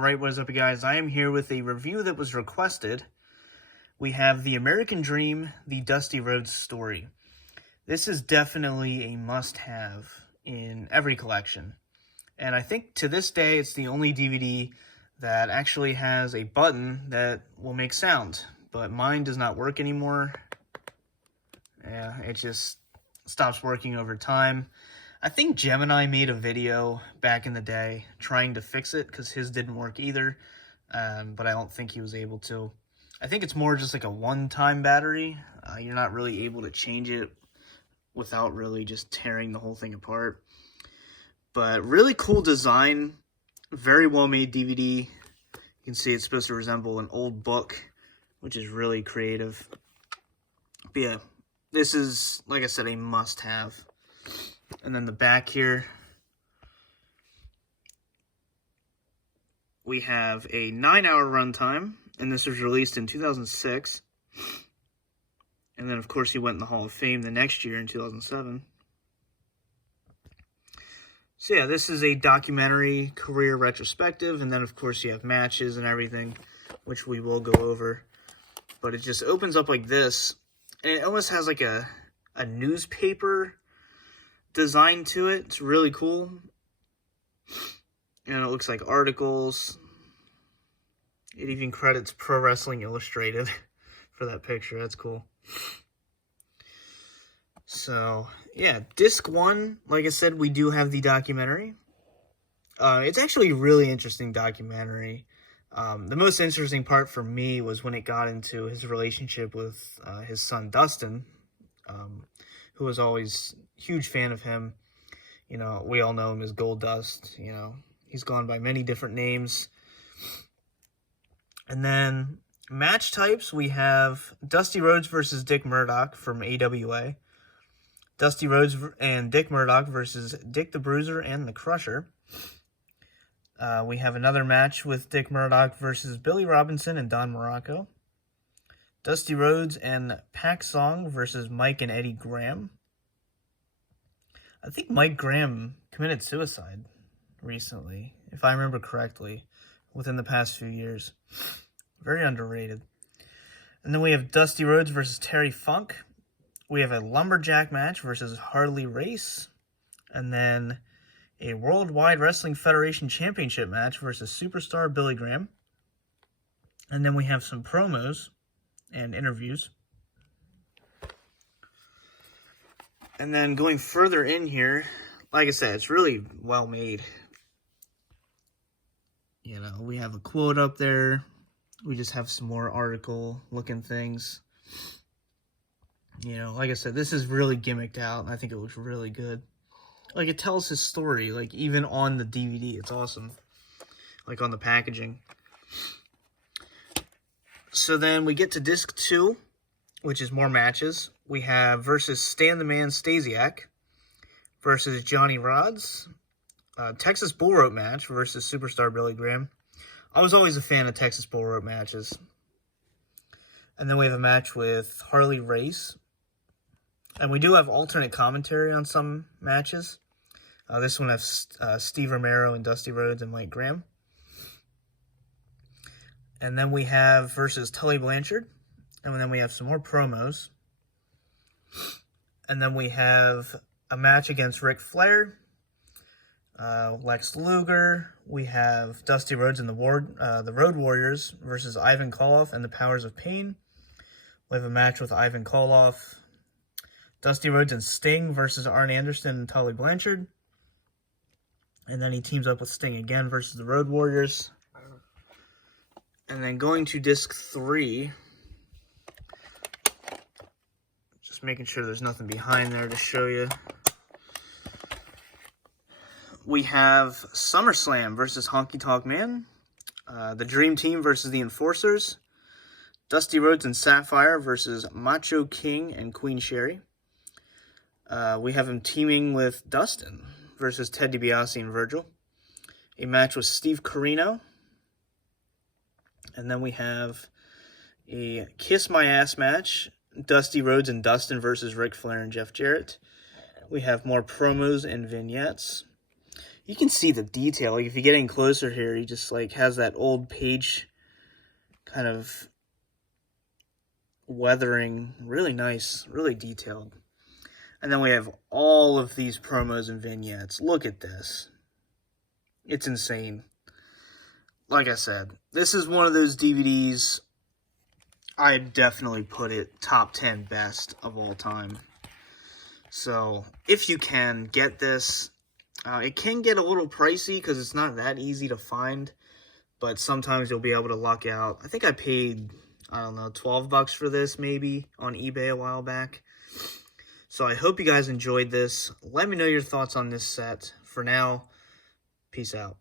Alright, what is up, you guys? I am here with a review that was requested. We have The American Dream, the Dusty Rhodes story. This is definitely a must-have in every collection. And I think to this day, it's the only DVD that actually has a button that will make sound. But mine does not work anymore. Yeah, it just stops working over time. I think Gemini made a video back in the day trying to fix it because his didn't work either, but I don't think he was able to. I think it's more just like a one-time battery. You're not really able to change it without really just tearing the whole thing apart. But really cool design, very well-made DVD. You can see it's supposed to resemble an old book, which is really creative. But yeah, this is, like I said, a must-have. And then the back here, we have a 9-hour runtime, and this was released in 2006. And then, of course, he went in the Hall of Fame the next year in 2007. So yeah, this is a documentary career retrospective, and then, of course, you have matches and everything, which we will go over. But it just opens up like this, and it almost has like a newspaper design to it. It's really cool. And it looks like articles. It even credits Pro Wrestling Illustrated for that picture. That's cool. So, yeah, disc 1, like I said, we do have the documentary. It's actually a really interesting documentary. The most interesting part for me was when it got into his relationship with his son Dustin, who was always a huge fan of him. You know, we all know him as Goldust. You know, he's gone by many different names. And then match types, we have Dusty Rhodes versus Dick Murdoch from AWA. Dusty Rhodes and Dick Murdoch versus Dick the Bruiser and the Crusher. We have another match with Dick Murdoch versus Billy Robinson and Don Morocco. Dusty Rhodes and Pac Song versus Mike and Eddie Graham. I think Mike Graham committed suicide recently, if I remember correctly, within the past few years. Very underrated. And then we have Dusty Rhodes versus Terry Funk. We have a Lumberjack match versus Harley Race. And then a Worldwide Wrestling Federation Championship match versus Superstar Billy Graham. And then we have some promos and interviews. And then going further in here, like I said, it's really well made. You know, we have a quote up there. We just have some more article looking things. You know, like I said, this is really gimmicked out, and I think it looks really good. Like, it tells his story, like, even on the DVD. It's awesome. Like, on the packaging. So then we get to disc 2, which is more matches. We have versus Stan the Man Stasiak versus Johnny Rodz. Texas Bull Rope match versus Superstar Billy Graham. I was always a fan of Texas Bull Rope matches. And then we have a match with Harley Race. And we do have alternate commentary on some matches. This one has Steve Romero and Dusty Rhodes and Mike Graham. And then we have versus Tully Blanchard. And then we have some more promos. And then we have a match against Ric Flair, Lex Luger. We have Dusty Rhodes and the Road Warriors versus Ivan Koloff and the Powers of Pain. We have a match with Ivan Koloff. Dusty Rhodes and Sting versus Arn Anderson and Tully Blanchard. And then he teams up with Sting again versus the Road Warriors. And then going to disc 3. Just making sure there's nothing behind there to show you. We have SummerSlam versus Honky Tonk Man. The Dream Team versus the Enforcers. Dusty Rhodes and Sapphire versus Macho King and Queen Sherry. We have him teaming with Dustin versus Ted DiBiase and Virgil. A match with Steve Corino. And then we have a Kiss My Ass match. Dusty Rhodes and Dustin versus Ric Flair and Jeff Jarrett. We have more promos and vignettes. You can see the detail. Like if you get in closer here, he just like has that old page kind of weathering. Really nice, really detailed. And then we have all of these promos and vignettes. Look at this. It's insane. Like I said, this is one of those DVDs, I'd definitely put it top 10 best of all time. So, if you can, get this. It can get a little pricey because it's not that easy to find, but sometimes you'll be able to luck out. I think I paid, I don't know, $12 for this maybe on eBay a while back. So I hope you guys enjoyed this. Let me know your thoughts on this set. For now, peace out.